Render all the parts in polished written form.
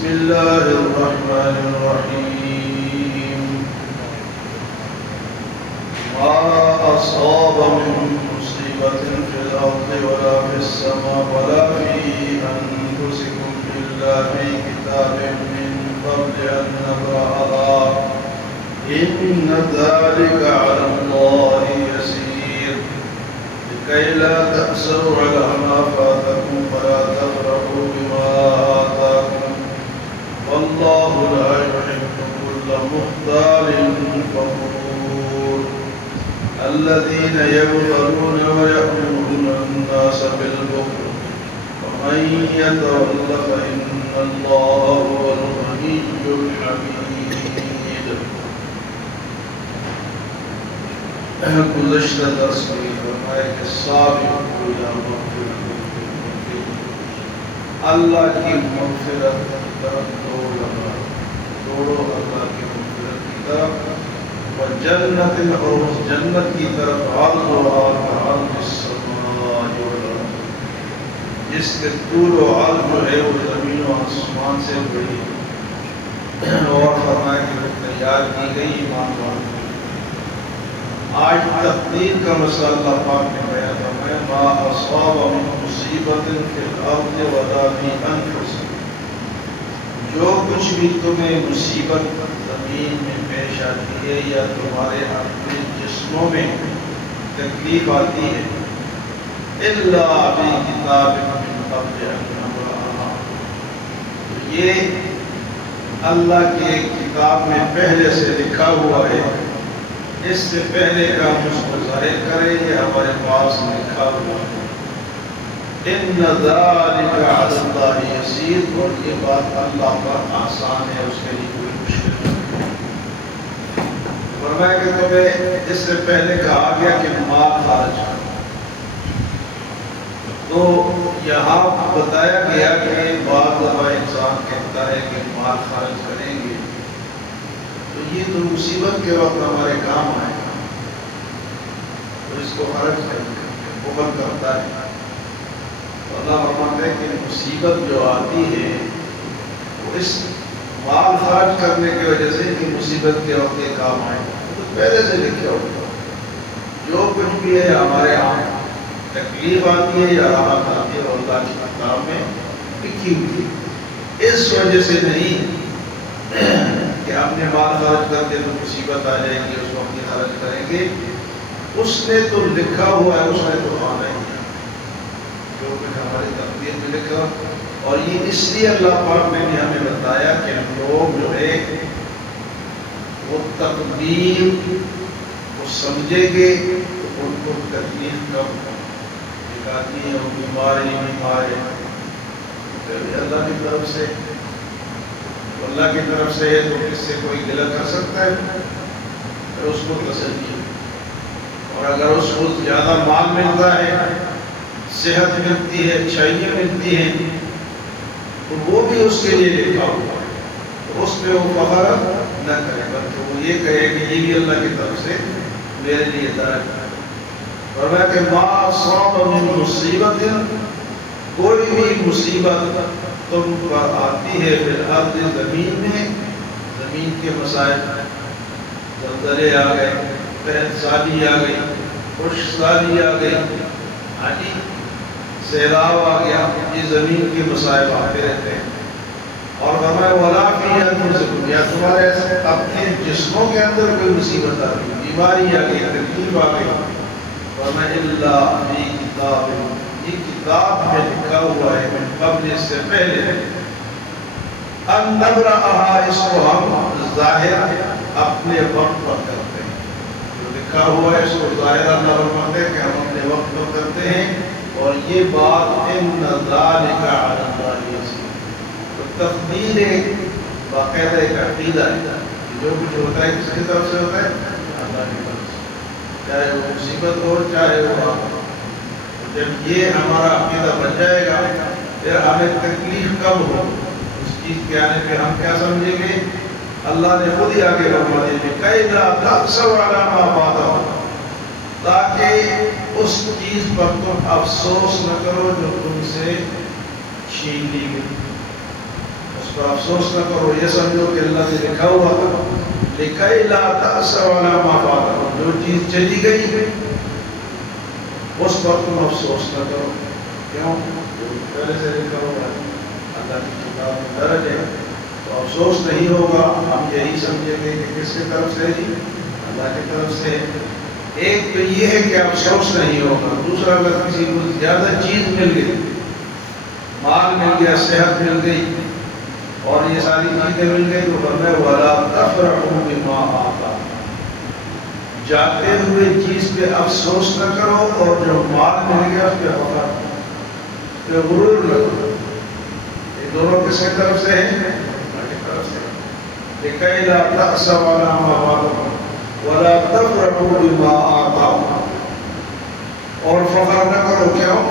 بسم الله الرحمن الرحيم ما أصاب من مصيبة في الأرض ولا في السماء ولا في أنفسكم إلا في كتاب من قبل أن نبرأها إن ذلك على الله يسير لكي لا تأسوا على ما فاتكم ولا تفرحوا بما آتاكم والله لا يحب كل مختال فخور الذين يبخلون ويأمرون الناس بالبخل ومن يتول فإن الله هو الغني الحميد. گزشتہ درس میں فرمایا کہ سابقوا الی مغفرۃ اللہ کی مغفرت کی طرف دوڑو اللہ کی مغفرت کی طرف وجنت اور اس جنت کی طرف عرضها كعرض السماء والارض جس کے طول و عرض جو ہے وہ زمین و آسمان سے بڑی اور فرمایا کہ تیار کی گئی ایمان والوں. آج تقدیر کا مسئلہ اللہ پاک نے بیان فرمایا ما اصاب من مصیبت فی الارض ولا فی انفسکم جو کچھ بھی تمہیں مصیبت زمین میں پیش آتی ہے یا تمہارے اپنے جسموں میں تکلیف آتی ہے الا فی کتاب من قبل ان نبرأها یہ اللہ کے کتاب میں پہلے سے لکھا ہوا ہے. اس سے پہلے کا ہم اس کو ظاہر کریں یہ ہمارے پاس لکھا ہوا ہے. ان ذالک علی اللہ یسیر اور یہ بات اللہ پر آسان ہے اس کے لیے کوئی مشکل نہیں. فرمایا کہ تمہیں اس سے پہلے کہا گیا کہ مال خرچ کرو تو یہاں بتایا گیا کہ بعض دفعہ انسان کہتا ہے کہ مال خرچ کریں گے تو یہ تو مصیبت کے وقت ہمارے کام آئے گا تو اس کو خرچ کرنے بخل کرتا ہے. تو اللہ فرماتا ہے کہ مصیبت جو آتی ہے وہ اس مال خرچ کرنے کی وجہ سے کہ مصیبت کے وقت یہ کام آئے گا تو پہلے سے لکھے ہوگا جو کچھ بھی ہے ہمارے یہاں تکلیف آتی ہے یا راحت آتی ہے اللہ کی کتاب میں لکھی ہوئی. اس وجہ سے نہیں کہ ہم نے مال خرچ کر دے تو مصیبت آ جائے گی اس وقت خرچ کریں گے. اس نے تو لکھا ہوا ہے اس نے تو آنا ہی ہے جو کچھ ہماری تقدیر میں لکھا. اور یہ اس لیے اللہ پاک نے ہمیں بتایا کہ ہم لوگ جو ہے وہ تقدیر کو سمجھیں گے تو ان کو تکلیف کم آتی ہے اور بیماری اللہ کی طرف سے اللہ کی طرف سے ہے تو کس سے کوئی گلہ کر سکتا ہے پھر اس کو تسلی ہے. اور اگر اس کو زیادہ مال ملتا ہے صحت ملتی ہے اچھائیاں ملتی ہیں تو وہ بھی اس کے لیے لکھا ہوا ہے تو اس پہ وہ فخر نہ کرے بلکہ وہ یہ کہے کہ یہ بھی اللہ کی طرف سے میرے لیے درج ہے. فرمایا کہ ما اصاب من مصیبت کوئی بھی مصیبت تم پر آتی ہے پھر الارض زمین میں زمین کے مسائل زلزلے آ گئے قحط سالی آ گئی خشک سالی آ گئی آجی سیلاب آ گیا یہ زمین کے مسائل آتے رہتے ہیں. اور فرمایا ولا فی انفسکم یا تمہارے اپنے جسموں کے اندر کوئی مصیبت آ گئی بیماری آ گئی تکلیف آ گئی فرمایا الا فی کتاب یہ کتاب میں لکھا ہوا ہے من قبل اس سے پہلے ان نبرأها اس کو ہم ظاہر اپنے وقت پر کرتے ہیں. جو لکھا ہوا ہے اس کو ظاہر اللہ فرماتے ہیں کہ ہم اپنے وقت پر کرتے ہیں. اور یہ بات ان ذالک علی اللہ یسیر تو تقدیر باقاعدہ ایک عقیدہ ہے جو کچھ ہوتا ہے کس کی طرف سے ہوتا ہے اللہ کی طرف سے چاہے وہ مصیبت ہو چاہے وہ جب یہ ہمارا عقیدہ بن جائے گا پھر ہمیں تکلیف کب ہو اس چیز کے آنے پہ ہم کیا سمجھیں گے اللہ نے خود ہی آگے فرما دیا کہ کئی لا تأسوا علی ما فاتکم تاکہ اس چیز پر تم افسوس نہ کرو جو تم سے چھین لی گئی اس پر افسوس نہ کرو، یہ سمجھو کہ اللہ نے لکھا ہوا تھا، لِكَيْ لَا تَأْسَوْا عَلَىٰ مَا فَاتَكُمْ، جو چیز چلی گئی اس پر تم افسوس نہ کرو، کیوں؟ پہلے سے لکھا ہوا ہے، اللہ کی کتاب میں درج ہے، تو افسوس نہیں ہوگا۔ ہم یہی سمجھیں گے کہ کس کی طرف سے جی؟ اللہ کی طرف سے۔ ایک تو یہ ہے کہ افسوس نہیں ہوگا، دوسرا اگر کسی کو زیادہ چیز مل گئی، مال مل گیا، صحت مل گئی اور یہ ساری چیزیں مل گئی، تو فرمایا وَلَا تَفْرَحُوا بِمَا آتَاكُمْ، جاتے ہوئے چیز پہ افسوس نہ کرو، اور جو مال مل گیا اس پہ فخر پہ غرور نہ کرو۔ یہ دونوں کس کی طرف سے ہیں؟ اللہ کی طرف سے۔ لِكَيْ لَا تَأْسَوْا عَلَىٰ مَا فَاتَكُمْ وَلَا تَفْرَحُوا بِمَا آتَاكُمْ، اور فخر نہ کرو، کیوں؟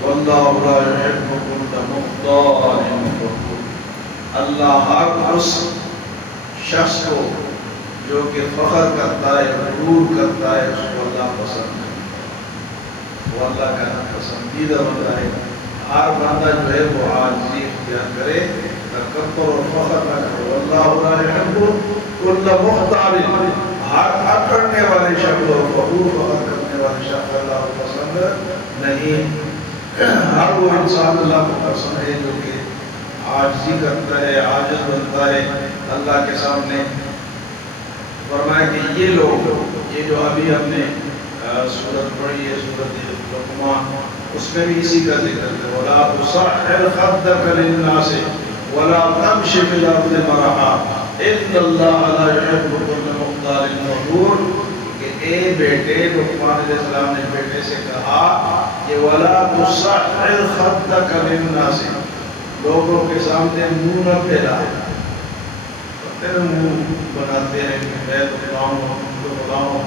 وَاللَّهُ لَا يُحِبُّ كُلَّ مُخْتَالٍ فَخُورٍ، اللہ ہر اس شخص کو جو کہ فخر کرتا ہے، غرور کرتا ہے، اس کو اللہ پسند ہے، وہ اللہ کا پسندیدہ بندہ ہے۔ ہر بندہ جو ہے وہ عاجزی اختیار کرے، تکبر اور فخر نہ کرے۔ واللہ لا يحب كل مختال، ہر اکڑنے والے شخص اور فخور فخر کرنے والے شخص اللہ کو پسند نہیں۔ ہر وہ انسان اللہ کو پسند ہے جو کہ عاجزی کرتا ہے، عاجز بنتا ہے اللہ کے سامنے۔ فرمایا کہ یہ لوگ، یہ جو ابھی ہم نے سورت پڑھی ہے، سورت لقمان، اس میں بھی اسی کا ذکر ہے، وَلَا تُصَعِّرْ خَدَّكَ لِلنَّاسِ وَلَا تَمْشِ فِي الْأَرْضِ مَرَحًا إِنَّ اللَّهَ لَا يُحِبُّ كُلَّ مُخْتَالٍ فَخُورٍ، کہ اے بیٹے، لقمان علیہ السلام نے بیٹے سے کہا کہ وَلَا تُصَعِّرْ خَدَّكَ لِلنَّاسِ، لوگوں کے سامنے منہ نہ پھیلائے۔ منہ بناتے ہیں کہ میں تو بلاؤں، تم تو بلاؤں،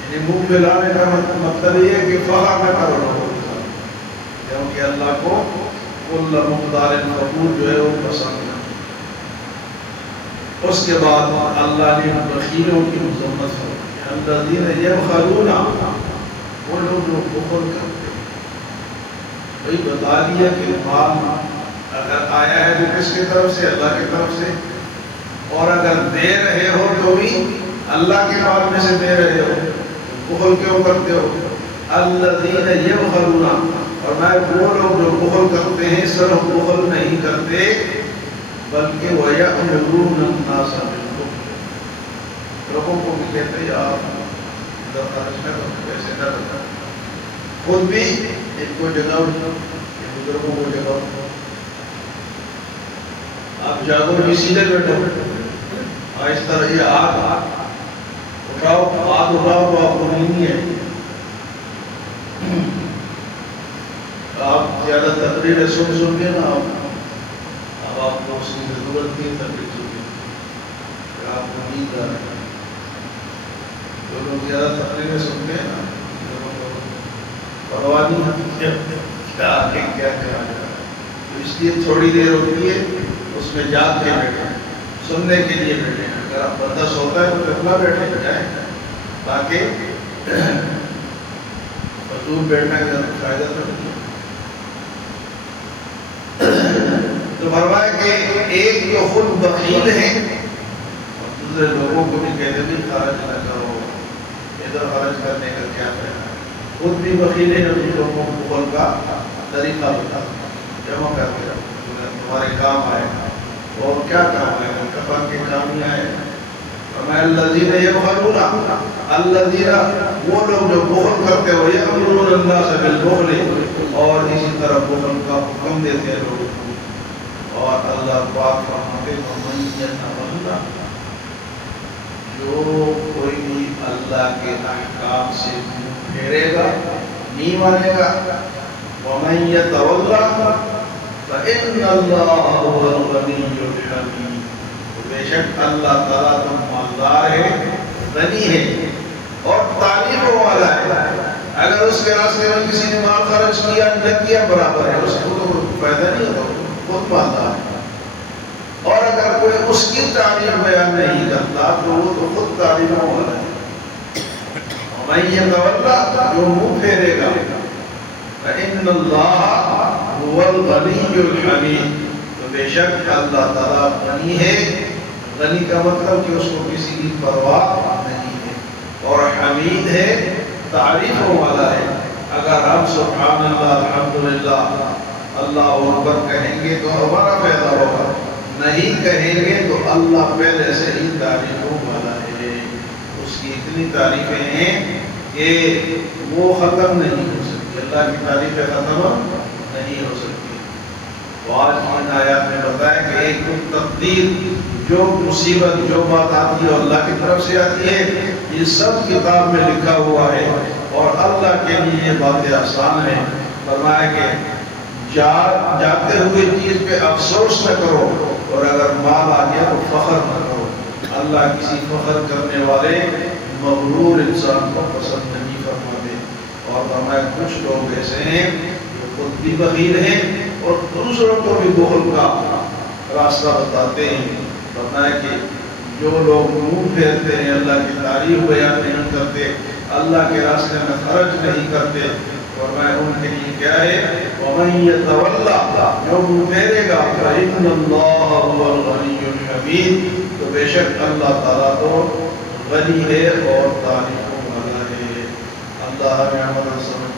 یعنی منہ پھیلانے کا مطلب یہ ہے کہ فخر نہ کرو لوگوں کے سامنے، کیونکہ اللہ کو کل مختار فخور جو ہے وہ پسند ہے۔ اس کے بعد اللہ نے بخیلوں کی مذمت فرمائی، الذین یبخلون، وہ لوگ جو بخل کرتے ہیں۔ بھئی بتا دیا کہ مال اگر آیا ہے تو کس کی طرف سے؟ اللہ کی طرف سے، اور اگر دے رہے ہو تو بھی اللہ کے مال میں سے دے رہے ہو، بخل کیوں کرتے ہو؟ الذین یبخلون، اور میں وہ لوگ جو بخل کرتے ہیں صرف بخل نہیں کرتے بلکہ وَيَأْمُرُونَ النَّاسَ بِالْبُخْلِ، لوگوں کو بھی کہتے ہیں آپ ادھر خرچ نہ کرو، پیسے نہ کرو، خود بھی ایک کو جگاؤ، بزرگوں کو جگاؤ، آپ جاگو جی، سیدھے بیٹھو، آہستہ رہیے، آگ اٹھاؤ، آگ اٹھاؤ تو آپ کو نہیں ہے۔ آپ زیادہ تقریر سن کے نا، اب آپ کو اس کی ضرورت نہیں تقریر سننے، آپ کو نیند آ رہا ہے۔ جو لوگ زیادہ تقریر سنتے ہیں نا، پرواہ نہیں کیا کرا جائے، تو اس لیے تھوڑی دیر ہوتی ہے، اس میں جاگ کے بیٹھے، سننے کے لیے بیٹھے ہیں۔ اگر آپ بندہ سوتا ہے تو کتنا بیٹھے جائیں، تاکہ فضول بیٹھنا کا فائدہ تو نہیں۔ تو فرمایا کہ ایک جو خود بخیل ہیں، اور دوسرے لوگوں کو بھی کہتے بھی خرچ نہ کرو، ادھر خرچ کرنے کا کیا فائدہ، خود بھی بخیل ہے، اور دوسروں کو بخل کا طریقہ بتا جمع کر کے تمہارے کام آئے گا۔ اور کیا کام آئے گا؟ کفن کے کام ہی آئے گا۔ فرمایا الذین یبخلون، الذین، وہ لوگ جو بخل کرتے ہو، یأمرون الناس بالبخل، اور اسی طرح بخل کا حکم دیتے ہیں لوگوں کو۔ اور اللہ پاک فرماتے ہیں وَمَن يَتَوَلَّ، جو کوئی بھی اللہ کے احکام سے منہ پھیرے گا، نہیں مانے گا، وَمَن يَتَوَلَّ فَإِنَّ اللَّهَ هُوَ الْغَنِيُّ الْحَمِيدُ، بے شک اللہ تعالیٰ تو مالدار ہے، غنی ہے اور تعریفوں والا ہے۔ اگر اس کے راستے میں کسی نے مال خرچ کیا نہ کیا برابر ہے، اس کو تو فائدہ نہیں ہوتا، خود مالدار ہے۔ اور اگر کوئی اس کی تعریف بیان نہیں کرتا تو وہ تو خود تعریفوں والا ہے۔ وَمَن يَتَوَلَّ، جو منہ پھیرے گا، فَإِنَّ اللَّهَ هُوَ الْغَنِيُّ الْحَمِيدُ، تو بے شک اللہ تعالیٰ غنی ہے. غنی کا مطلب کہ اس کو کسی کی پرواہ نہیں ہے. اور حمید ہے، تعریفوں والا ہے. اگر ہم سبحان اللہ الحمدللہ اللہ اکبر کہیں گے تو ہمارا فائدہ ہوگا، نہیں کہیں گے تو اللہ پہلے سے ہی تعریفوں والا ہے. اس کی اتنی تعریفیں ہیں کہ وہ ختم نہیں ہو سکتی. اللہ کی تعریفیں ختم نہیں ہو سکتی. تو آج ان آیات میں بتایا کہ ایک تقدیر، جو مصیبت جو بات آتی ہے اللہ کی طرف سے آتی ہے، یہ سب کتاب میں لکھا ہوا ہے اور اللہ کے لیے یہ باتیں آسان ہیں. فرمایا کہ جاتے ہوئے چیز پہ افسوس نہ کرو، اور اگر مال آ گیا تو فخر نہ کرو. اللہ کسی فخر کرنے والے مغرور انسان کو پسند نہیں فرماتے. اور فرمایا کچھ لوگ ایسے ہیں جو خود بھی بخیل ہیں اور دوسروں کو بھی بخل کا راستہ بتاتے ہیں. فرمایا کہ جو لوگ منہ پھیرتے ہیں، اللہ کی تعریف بیان نہیں کرتے، اللہ کے راستے میں خرچ نہیں کرتے، فرمایا ان کے لیے کیا ہے؟ وَمَن يَتَوَلَّ، جو منہ پھیرے گا فَإِنَّ اللَّهَ هُوَ الْغَنِيُّ الْحَمِيدُ، تو بے شک اللہ تعالیٰ تو غنی ہے اور تعریفوں والا ہے. اللہ ہمیں عمل سمجھ